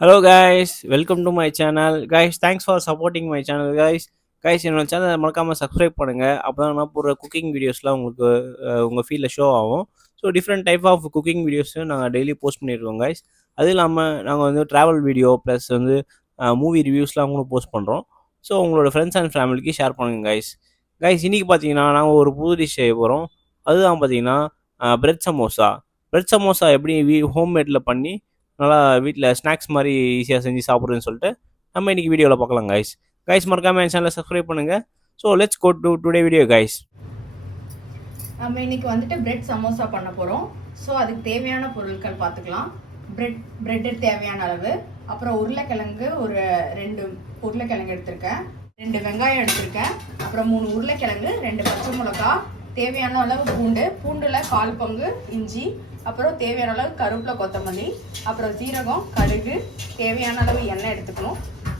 Hello guys, welcome to my channel. Guys, thanks for supporting my channel guys. என்னோட சேனலை மறக்காமல் subscribe பண்ணுங்கள். அப்போ தான் நான் போடுற குக்கிங் வீடியோஸ்லாம் உங்களுக்கு உங்கள் ஃபீல்டில் ஷோ ஆகும். So different type of cooking வீடியோஸும் நாங்கள் டெய்லி போஸ்ட் பண்ணியிருக்கோம் guys. அது இல்லாமல் நாங்கள் வந்து ட்ராவல் வீடியோ ப்ளஸ் வந்து மூவி ரிவ்யூஸ்லாம் கூட போஸ்ட் பண்ணுறோம். ஸோ உங்களோட ஃப்ரெண்ட்ஸ் அண்ட் ஃபேமிலிக்கு ஷேர் பண்ணுங்கள் guys. இன்றைக்கி பார்த்தீங்கன்னா நாங்கள் ஒரு புது டிஷ் செய்ய போகிறோம். அதுதான் பார்த்தீங்கன்னா பிரெட் சமோசா. பிரெட் சமோசா எப்படி ஹோம்மேடில் பண்ணி நல்லா வீட்டில் ஸ்நாக்ஸ் மாதிரி ஈஸியாக செஞ்சு சாப்பிட்றதுன்னு சொல்லிட்டு நம்ம இன்றைக்கி வீடியோவில் பார்க்கலாம் கைஸ் மறக்காமல் என் சேனலை சப்ஸ்கிரைப் பண்ணுங்கள். So let's go to today video guys. நம்ம இன்னைக்கு வந்துட்டு பிரெட் சமோசா பண்ண போகிறோம். ஸோ அதுக்கு தேவையான பொருட்கள் பார்த்துக்கலாம். பிரெட்டு தேவையான அளவு, அப்புறம் உருளைக்கிழங்கு ஒரு 2 உருளைக்கிழங்கு எடுத்திருக்கேன், 2 வெங்காயம் எடுத்திருக்கேன், அப்புறம் 3 உருளைக்கிழங்கு, 2 பச்சை மிளகா, தேவையான அளவு பூண்டில் 1/4 பங்கு இஞ்சி, அப்புறம் தேவையான அளவு கருவேப்பிலை கொத்தமல்லி, அப்புறம் சீரகம், கடுகு, தேவையான அளவு எண்ணெய் எடுத்துக்கணும்.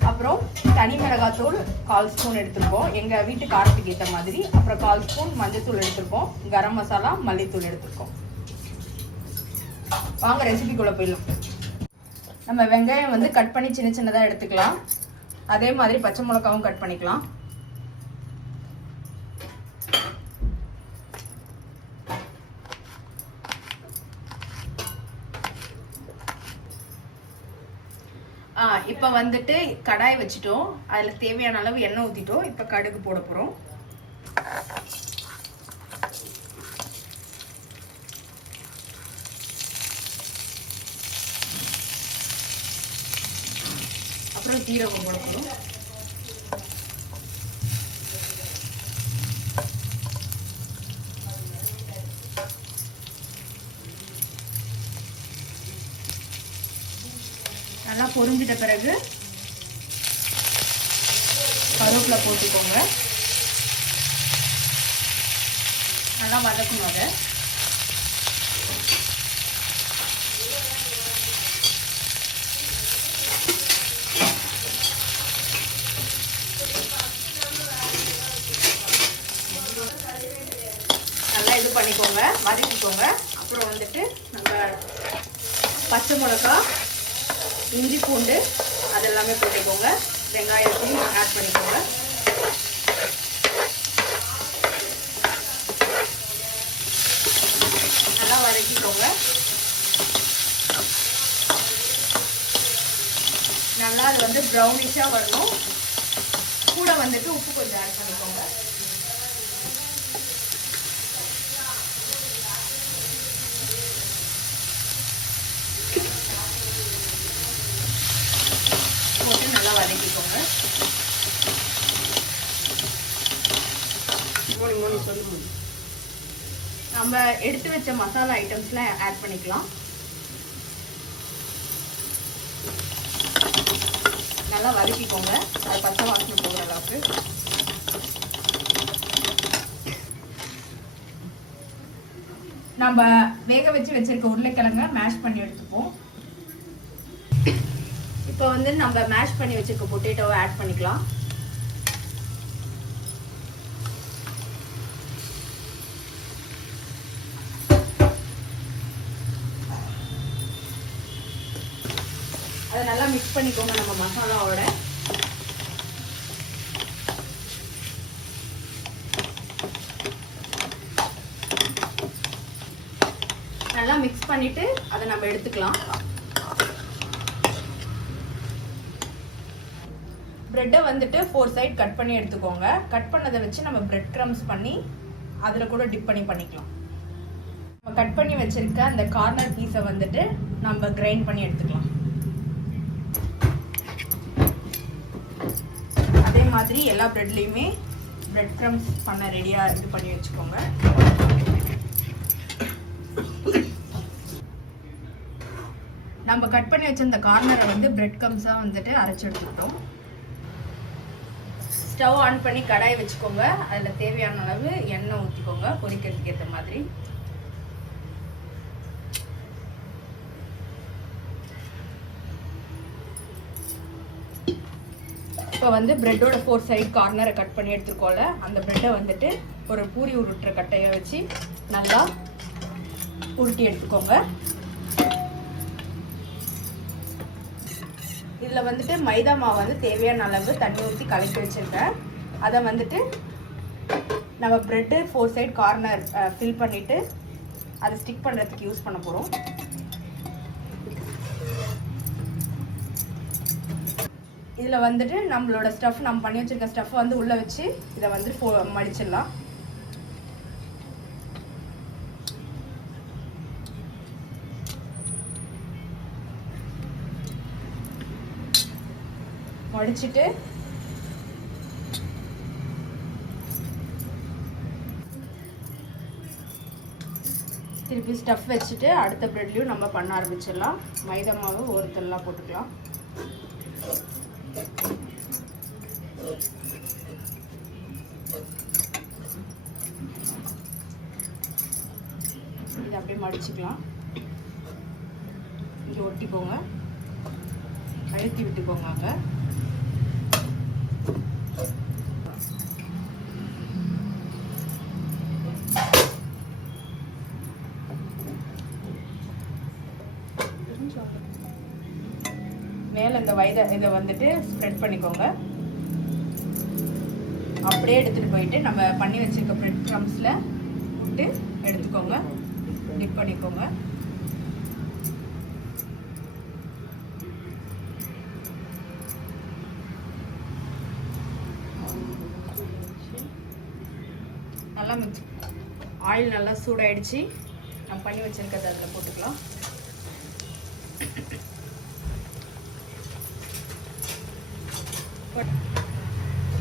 அப்புறம் தனி மிளகாத்தூள் 1/4 ஸ்பூன் எடுத்துருக்கோம் எங்கள் வீட்டு காரத்துக்கு ஏற்ற மாதிரி. அப்புறம் 1/4 ஸ்பூன் மஞ்சத்தூள் எடுத்துருக்கோம், கரம் மசாலா, மல்லித்தூள் எடுத்துருக்கோம். வாங்க ரெசிபிக்குள்ளே போயிடலாம். நம்ம வெங்காயம் வந்து கட் பண்ணி சின்ன சின்னதாக எடுத்துக்கலாம். அதே மாதிரி பச்சை மிளகாவும் கட் பண்ணிக்கலாம். இப்போ வந்துட்டு கடாய் வச்சுட்டோம், அதில் தேவையான அளவு எண்ணெய் ஊற்றிட்டோம். இப்போ கடுகு போட போகிறோம். அப்புறம் சீரகம் போட போகிறோம். நல்லா பொரிஞ்சிட்ட பிறகு கருவேப்பிலை போட்டுக்கோங்க. நல்லா வதக்கணும். அதை நல்லா இது பண்ணிக்கோங்க, வதக்கிக்கோங்க. அப்புறம் வந்துட்டு நம்ம பச்சை மிளகா, இஞ்சி, பூண்டு அதெல்லாமே போட்டுக்கோங்க. வெங்காயத்தையும் ஆட் பண்ணிக்கோங்க. நல்லா வதக்கிக்கோங்க. நல்லா அது வந்து ப்ரௌனிஷாக வரணும். கூட வந்துட்டு உப்பு கொஞ்சம் ஆட் பண்ணிக்கோங்க. நல்லா வதக்கிக்கோங்க. நம்ம எடுத்து வச்ச மசாலா ஐட்டம்ஸ்லாம் ஆட் பண்ணிக்கலாம். நல்லா வதக்கிக்கோங்க, அது பச்சை வாசனை போகிற அளவுக்கு. நம்ம வேக வச்சிருக்க உருளைக்கிழங்க மேஷ் பண்ணி எடுத்துப்போம். இப்போ வந்து நம்ம மேஷ் பண்ணி வச்சிருக்க பொட்டேட்டோவை ஆட் பண்ணிக்கலாம். அதை நல்லா மிக்ஸ் பண்ணிக்கோங்க நம்ம மசாலாவோட. நல்லா மிக்ஸ் பண்ணிட்டு அதை நம்ம எடுத்துக்கலாம். பிரெட்டை வந்துட்டு 4 சைட் கட் பண்ணி எடுத்துக்கோங்க. கட் பண்ணதை வச்சு நம்ம பிரெட் க்ரம்ஸ் பண்ணி அதில் கூட டிப் பண்ணிக்கலாம். நம்ம கட் பண்ணி வச்சிருக்க அந்த கார்னர் பீஸை வந்துட்டு நம்ம கிரைண்ட் பண்ணி எடுத்துக்கலாம். அதே மாதிரி எல்லா பிரெட்லேயுமே பிரெட் க்ரம்ஸ் பண்ண ரெடியாக இது பண்ணி வச்சுக்கோங்க. நம்ம கட் பண்ணி வச்ச இந்த கார்னரை வந்து பிரெட் க்ரம்ஸாக வந்துட்டு அரைச்சி எடுத்துக்கிட்டோம். ஸ்டவ் ஆன் பண்ணி கடாய் வச்சுக்கோங்க. அதில் தேவையான அளவு எண்ணெய் ஊற்றிக்கோங்க, பொரிக்கிறதுக்கு ஏற்ற மாதிரி. இப்போ வந்து பிரெட்டோட 4 சைட் கார்னரை கட் பண்ணி எடுத்துருக்கோம்ல, அந்த பிரெட்டை வந்துட்டு ஒரு பூரி உருட்டுற கட்டையை வச்சு நல்லா உருட்டி எடுத்துக்கோங்க. இதில் வந்துட்டு மைதா மாவு வந்து தேவையான அளவு தண்ணி ஊற்றி கலக்கி வச்சுருக்கேன். அதை வந்துட்டு நம்ம ப்ரெட்டு 4 சைடு கார்னர் ஃபில் பண்ணிவிட்டு அதை ஸ்டிக் பண்ணுறதுக்கு யூஸ் பண்ண போகிறோம். இதில் வந்துட்டு நம்மளோட ஸ்டஃப் நம்ம பண்ணி வச்சுருக்க ஸ்டஃப் வந்து உள்ளே வச்சு இதை வந்து மடிச்சிடலாம். மடிச்சிட்டு திருப்பி ஸ்டஃப் வச்சுட்டு அடுத்த ப்ரெட்லையும் நம்ம பண்ண ஆரம்பிச்சிடலாம். மைதா மாவு ஒருத்தெல்லாம் போட்டுக்கலாம். இதை அப்படியே மடிச்சுக்கலாம். இங்கே ஒட்டிக்கோங்க, அழுத்தி விட்டுக்கோங்க. அங்கே மேலே இந்த இதை வந்துட்டு ஸ்ப்ரெட் பண்ணிக்கோங்க. அப்படியே எடுத்துகிட்டு போயிட்டு நம்ம பண்ணி வச்சுருக்க ப்ரெட் க்ரம்ஸில் விட்டு எடுத்துக்கோங்க, டிப் பண்ணிக்கோங்க. நல்லா மிக்ஸ் ஆயில் நல்லா சூடாயிடுச்சு. நம்ம பண்ணி வச்சுருக்கிறத அதில் போட்டுக்கலாம்.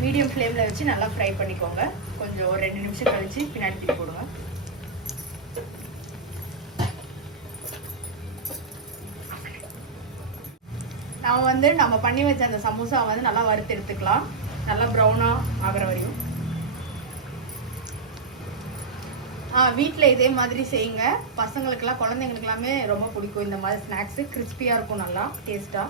மீடியம் ஃப்ளேமில் வச்சு நல்லா ஃப்ரை பண்ணிக்கோங்க. கொஞ்சம் ஒரு 2 நிமிஷம் கழிச்சு பின்னாடி திருப்பி போடுங்க. நம்ம பண்ணி வச்ச அந்த சமோசா வந்து நல்லா வறுத்து எடுத்துக்கலாம். நல்லா ப்ரௌனாக ஆகிற வரையும். வீட்டில் இதே மாதிரி செய்யுங்க. பசங்களுக்கெல்லாம் குழந்தைங்களுக்கெல்லாமே ரொம்ப பிடிக்கும் இந்த மாதிரி ஸ்நாக்ஸு. கிறிஸ்பியாக இருக்கும், நல்லா டேஸ்ட்டாக.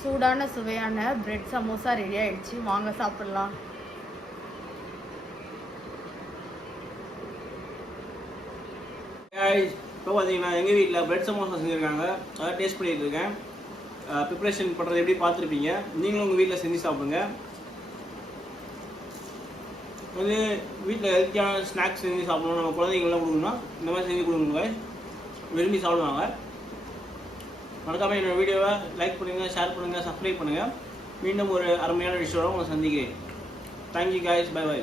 சூடான சுவையான பிரெட் சமோசா ரெடி ஆயிடுச்சு. வாங்க சாப்பிடலாம். இப்போ பார்த்தீங்கன்னா எங்கள் வீட்டில் பிரெட் சமோசா செஞ்சுருக்காங்க. அதை டேஸ்ட் பண்ணிட்டு இருக்கேன். ப்ரிப்ரேஷன் பண்ணுறது எப்படி பார்த்துருப்பீங்க. நீங்களும் உங்கள் வீட்டில் செஞ்சு சாப்பிடுங்க. வந்து வீட்டில் ஹெல்த்தியான ஸ்நாக்ஸ் செஞ்சு சாப்பிடணும். நம்ம குழந்தைங்கள்லாம் கொடுக்கணும்னா இந்த மாதிரி செஞ்சு கொடுங்க, விரும்பி சாப்பிடுவாங்க. மறக்காமல் என்னோடய வீடியோவை லைக் பண்ணுங்கள், ஷேர் பண்ணுங்கள், சப்ஸ்கிரைப் பண்ணுங்கள். மீண்டும் ஒரு அருமையான விஷயம் உங்களை சந்திக்கிறேன். Thank you guys, bye by.